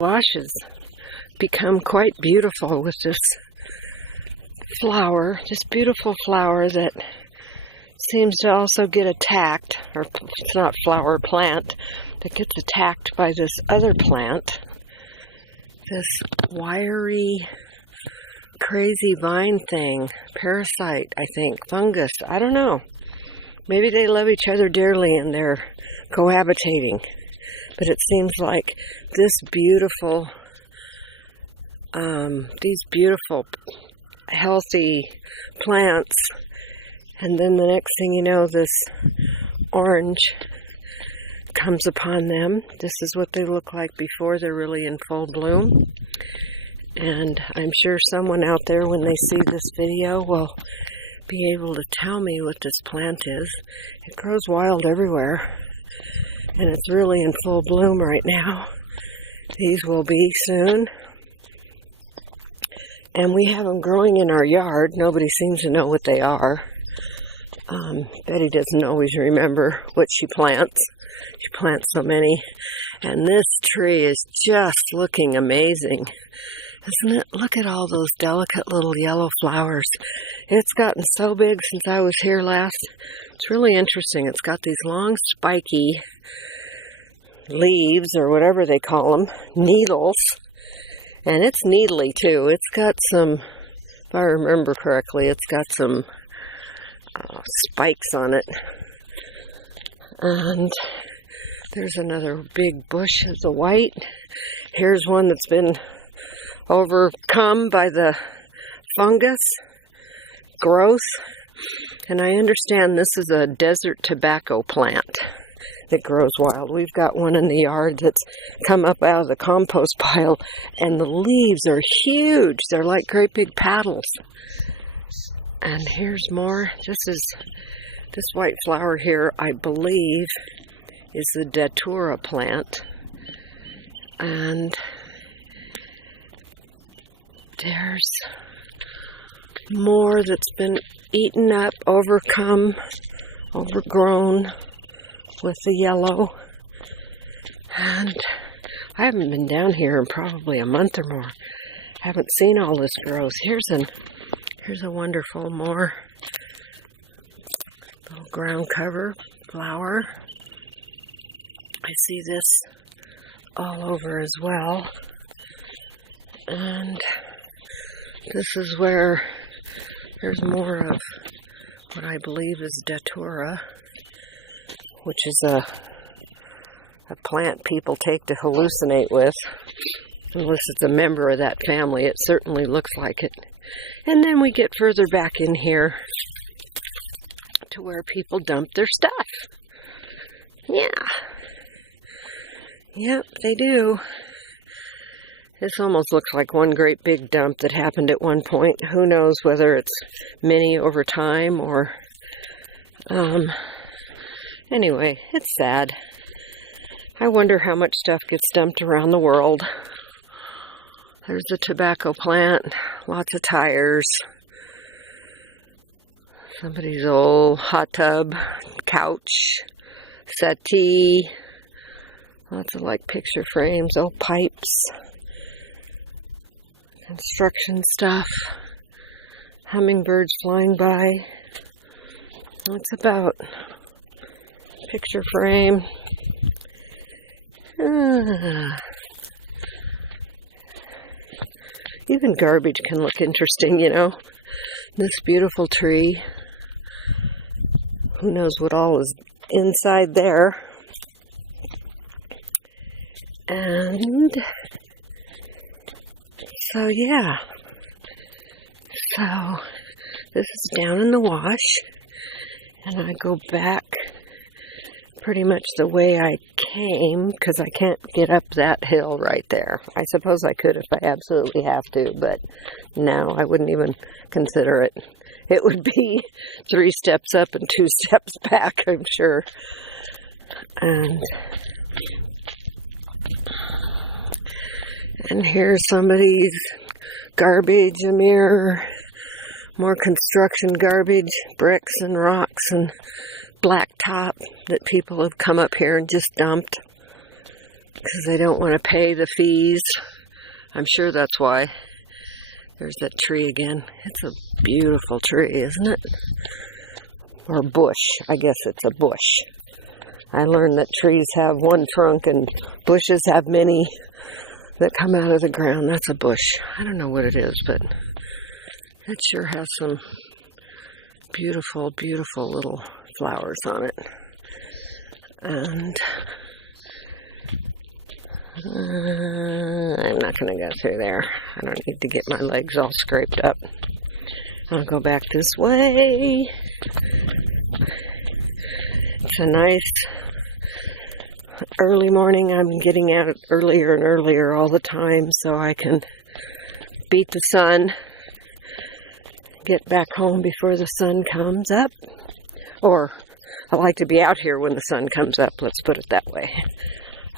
Wash has become quite beautiful with this flower, this beautiful flower that seems to also get attacked, or it's not flower, plant, that gets attacked by this other plant, this wiry, crazy vine thing, parasite, I think, fungus, I don't know. Maybe they love each other dearly and they're cohabitating. But it seems like this beautiful, these beautiful, healthy plants, and then the next thing you know, this orange comes upon them. This is what they look like before they're really in full bloom. And I'm sure someone out there, when they see this video, will be able to tell me what this plant is. It grows wild everywhere, and it's really in full bloom right now. These will be soon. And we have them growing in our yard. Nobody seems to know what they are. Betty doesn't always remember what she plants. She plants so many. And this tree is just looking amazing. Isn't it? Look at all those delicate little yellow flowers. It's gotten so big since I was here last. It's really interesting. It's got these long spiky leaves, or whatever they call them, needles. And it's needly too. It's got some, if I remember correctly, it's got some spikes on it. And there's another big bush of the white. Here's one that's been overcome by the fungus growth. And I understand this is a desert tobacco plant that grows wild. We've got one in the yard that's come up out of the compost pile, and the leaves are huge. They're like great big paddles. And here's more. This white flower here, I believe, is the Datura plant. And there's more that's been eaten up, overcome, overgrown with the yellow. And I haven't been down here in probably a month or more. I haven't seen all this growth. Here's a wonderful more little ground cover flower. I see this all over as well. And this is where there's more of what I believe is Datura, which is a plant people take to hallucinate with. Unless it's a member of that family, it certainly looks like it. And then we get further back in here to where people dump their stuff. Yeah. Yep, they do. This almost looks like one great big dump that happened at one point. Who knows whether it's many over time or... Anyway, it's sad. I wonder how much stuff gets dumped around the world. There's the tobacco plant, lots of tires, somebody's old hot tub, couch, settee, lots of like picture frames, old pipes, construction stuff, hummingbirds flying by. That's about picture frame. Even garbage can look interesting, you know. This beautiful tree. Who knows what all is inside there. And so, yeah. So, this is down in the wash. And I go back pretty much the way I came, because I can't get up that hill right there. I suppose I could if I absolutely have to, but no, I wouldn't even consider it. It would be 3 steps up and 2 steps back, I'm sure. And here's somebody's garbage, a mirror, more construction garbage, bricks and rocks and blacktop that people have come up here and just dumped. because they don't want to pay the fees. I'm sure that's why. There's that tree again. It's a beautiful tree, isn't it? Or bush. I guess it's a bush. I learned that trees have one trunk and bushes have many that come out of the ground. That's a bush. I don't know what it is, but it sure has some beautiful, beautiful little flowers on it. And I'm not going to go through there. I don't need to get my legs all scraped up. I'll go back this way. It's a nice early morning. I'm getting out earlier and earlier all the time so I can beat the sun, get back home before the sun comes up. Or I like to be out here when the sun comes up, let's put it that way.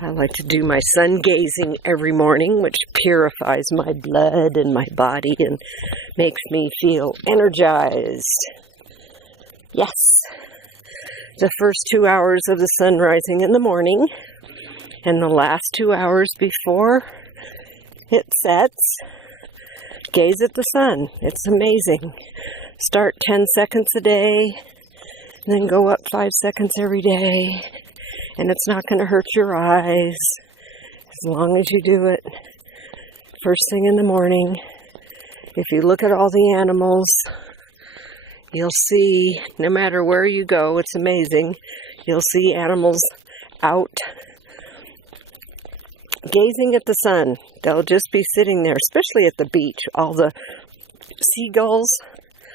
I like to do my sun gazing every morning, which purifies my blood and my body and makes me feel energized. Yes. The first 2 hours of the sun rising in the morning and the last 2 hours before it sets, gaze at the sun. It's amazing. Start 10 seconds a day and then go up 5 seconds every day. And it's not going to hurt your eyes as long as you do it first thing in the morning. If you look at all the animals, you'll see, no matter where you go, it's amazing, you'll see animals out gazing at the sun. They'll just be sitting there, especially at the beach. All the seagulls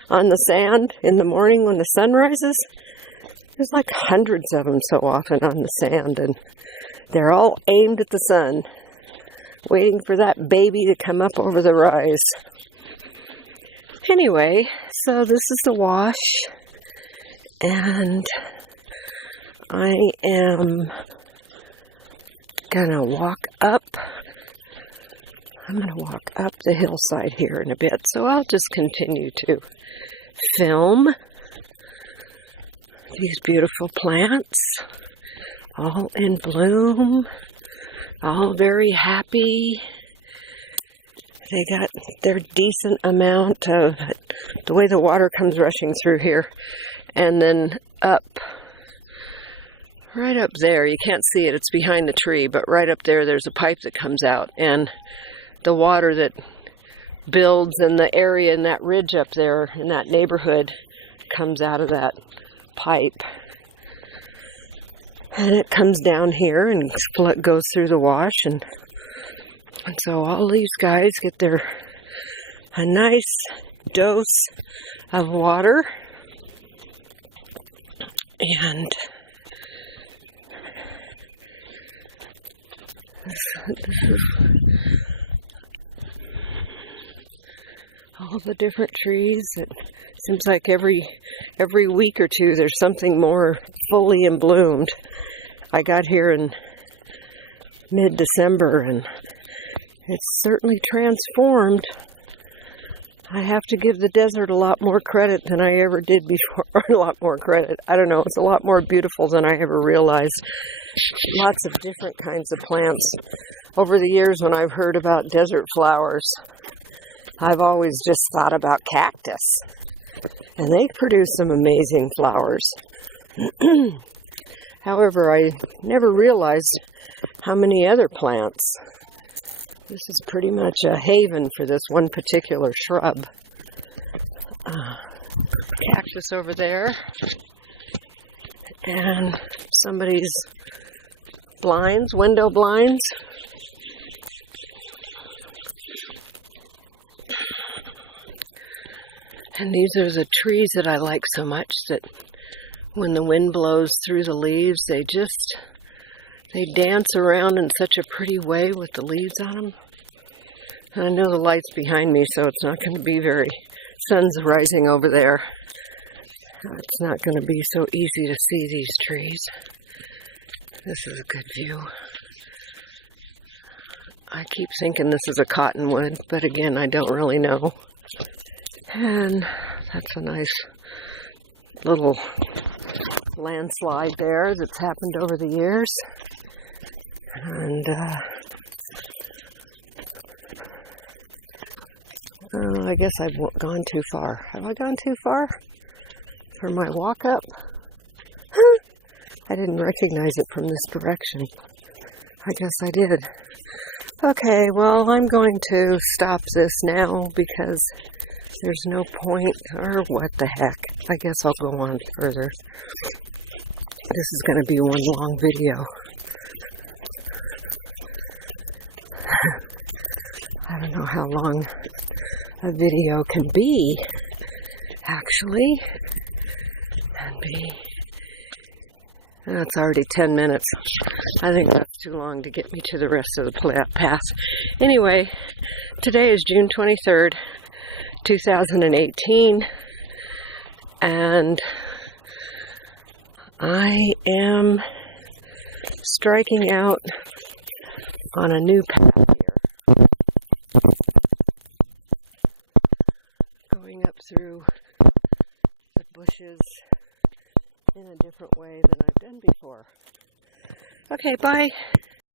on the sand in the morning when the sun rises, there's like hundreds of them so often on the sand, and they're all aimed at the sun, waiting for that baby to come up over the rise. Anyway, so this is the wash, and I am gonna walk up. I'm gonna walk up the hillside here in a bit, so I'll just continue to film these beautiful plants, all in bloom, all very happy. They got their decent amount of, the way the water comes rushing through here, and then up, right up there, you can't see it, it's behind the tree, but right up there, there's a pipe that comes out, and the water that builds in the area in that ridge up there, in that neighborhood, comes out of that pipe, and it comes down here and goes through the wash, and so all these guys get a nice dose of water, and this is all the different trees. It seems like every week or two there's something more fully in bloomed. I got here in mid-December and it's certainly transformed. I have to give the desert a lot more credit than I ever did before. Or a lot more credit. I don't know. It's a lot more beautiful than I ever realized. Lots of different kinds of plants. Over the years when I've heard about desert flowers, I've always just thought about cactus. And they produce some amazing flowers. However, I never realized how many other plants. This is pretty much a haven for this one particular shrub. Cactus over there. And somebody's blinds, window blinds. And these are the trees that I like so much, that when the wind blows through the leaves, they dance around in such a pretty way with the leaves on them. And I know the light's behind me, so it's not going to be sun's rising over there. It's not going to be so easy to see these trees. This is a good view. I keep thinking this is a cottonwood, but again, I don't really know. And that's a nice little landslide there that's happened over the years. And I guess I've gone too far. Have I gone too far for my walk up? Huh? I didn't recognize it from this direction. I guess I did. Okay, well, I'm going to stop this now because there's no point, or what the heck. I guess I'll go on further. This is going to be one long video. I don't know how long a video can be, actually. It's already 10 minutes. I think that's too long to get me to the rest of the path. Anyway, today is June 23rd, 2018, and I am striking out on a new path here. Going up through the bushes in a different way than I've done before. Okay, bye.